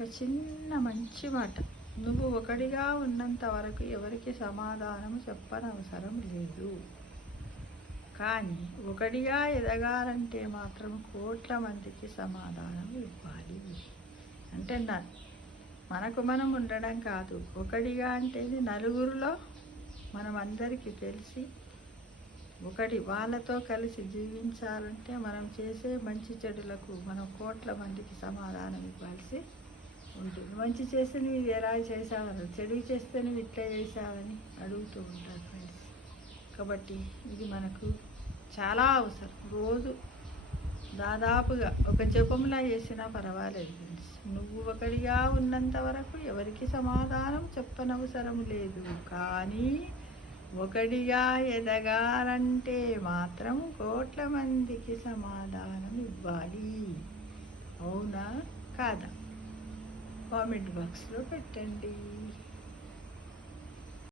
ఒక చిన్న మంచి మాట. నువ్వు ఒకడిగా ఉన్నంత వరకు ఎవరికి సమాధానం చెప్పనవసరం లేదు. కానీ ఒకడిగా ఎదగాలంటే మాత్రం కోట్ల మందికి సమాధానం ఇవ్వాలి. అంటే మనకు మనం ఉండడం కాదు. ఒకడిగా అంటే నలుగురిలో మనం అందరికీ తెలిసి ఒకటి వాళ్ళతో కలిసి జీవించాలంటే మనం చేసే మంచి చెడులకు మనం కోట్ల మందికి సమాధానం ఇవ్వాల్సి ఉంటుంది. మంచి చేస్తే నువ్వు ఇది ఎలా చేసావని, చెడు చేస్తే నువ్వు ఇట్లా చేసావని అడుగుతూ ఉంటారు ఫ్రెండ్స్. కాబట్టి ఇది మనకు చాలా అవసరం. రోజు దాదాపుగా ఒక జపంలా చేసినా పర్వాలేదు ఫ్రెండ్స్. నువ్వు ఒకడిగా ఉన్నంత వరకు ఎవరికి సమాధానం చెప్పనవసరం లేదు. కానీ ఒకడిగా ఎదగాలంటే మాత్రం కోట్ల మందికి సమాధానం ఇవ్వాలి. అవునా కాదా? కామెంట్ బాక్స్లో పెట్టండి.